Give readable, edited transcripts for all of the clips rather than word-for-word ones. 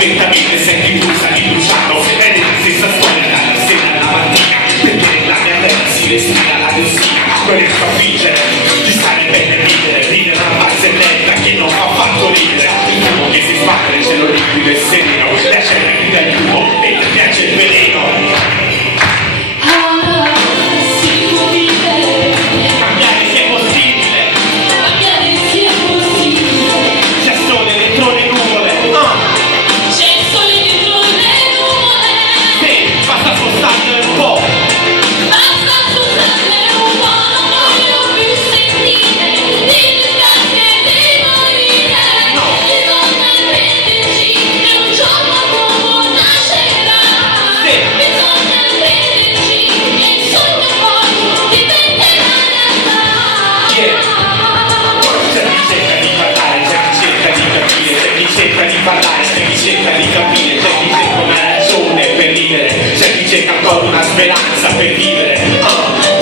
lentamente senti pulsa rinunciato ed è la stessa storia dalla sera alla mattina, perché nella mia terra si respira la diossina. Non riesco a vincere di stare bene e ridere una barzelletta che non fa fatto ridere. Il fumo che si spara nel cielo liquido e sereno, la cena che dà il fumo e ti piace il veleno. Cerca di parlare, c'è chi cerca di capire, c'è chi cerca una ragione per vivere, c'è chi cerca ancora una speranza per vivere.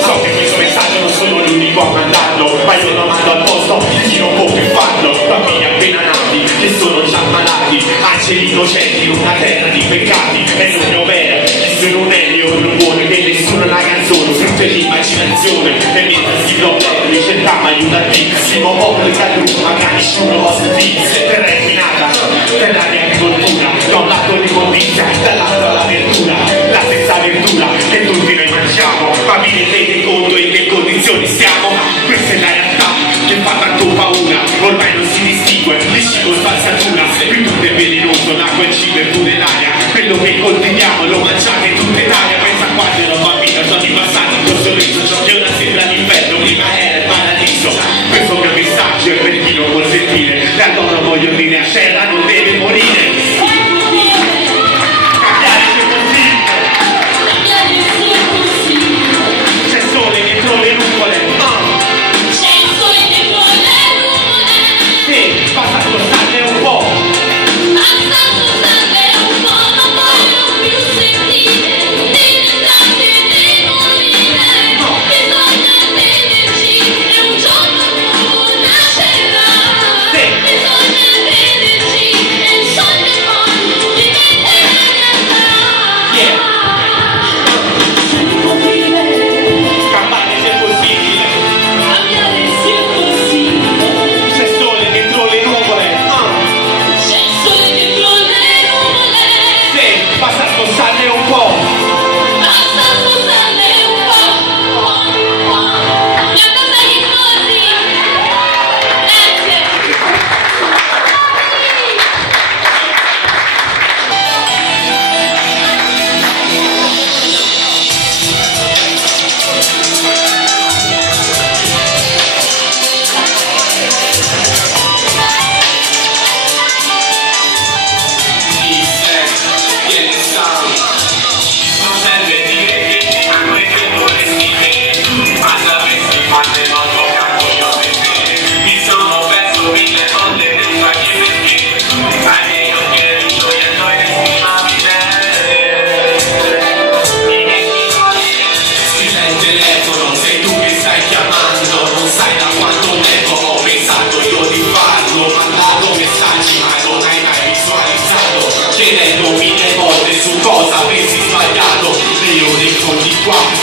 So che questo messaggio non sono l'unico a mandarlo, ma io lo mando al posto di chi non può più farlo. Bambini appena nati che sono già malati, angeli innocenti in una terra di peccati, e non è vero, sono un elio, non vuole che nessuno la canzone, frutto dell'immaginazione, e mentre si problemi mi cercava aiutatissimo, popolo è caduto, ma che nessuno vostro se terminata per la mia agricoltura, da un lato l'immondizia, dall'altro la verdura, la stessa verdura che tutti noi mangiamo, ma vi rendete conto in che condizioni siamo? Questa è la realtà che fa tanto paura, ormai non si distingue il cibo spazzatura, qui tutto è velenoso, l'acqua, il cibo e pure l'aria, quello che coltiviamo lo mangiate tutta Italia. Pensa quando ero bambino, sono ripassato il tuo sorriso, ciò che ora sembra l'inferno, prima era il paradiso. Questo mio messaggio è per chi non vuol sentire, la donna voglio dire a Scerra non deve morire.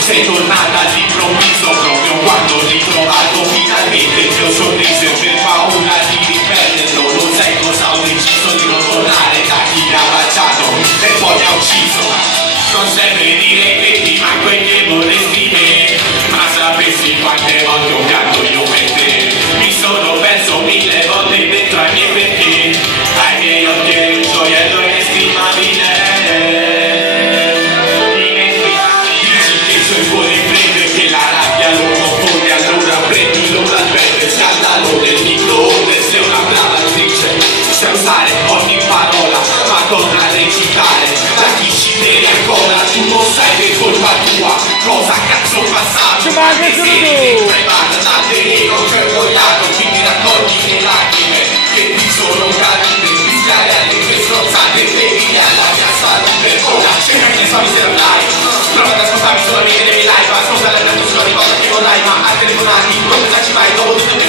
Sei tornata all'improvviso proprio quando ho ritrovato finalmente il tuo sorriso, per paura di riperderlo non sai cosa ho deciso di non tornare da chi mi ha baciato e poi mi ha ucciso. Non serve dire che ti manco e che vorresti me, ma sapessi quante volte ho pianto io per te. Mi sono perso 1000 volte dentro ai miei perché, ai miei occhi eri un gioiello inestimabile. Ogni parola, ma torna a recitare. Da chi ci devi ancora, tu non sai che è colpa tua. Cosa cazzo passato? Ma che sei privata da veleno che ho vogliato, quindi raccogli le lacrime che ti sono cadute. Mischiare alle tue strozzate, bevi alla mia salute. Ora cerca che ne so se non l'hai. Prova ad ascoltarmi solamente nei miei live, ascolta la tua storia, cosa che vorrai, ma al telefonati, non pensaci mai, dopo tutto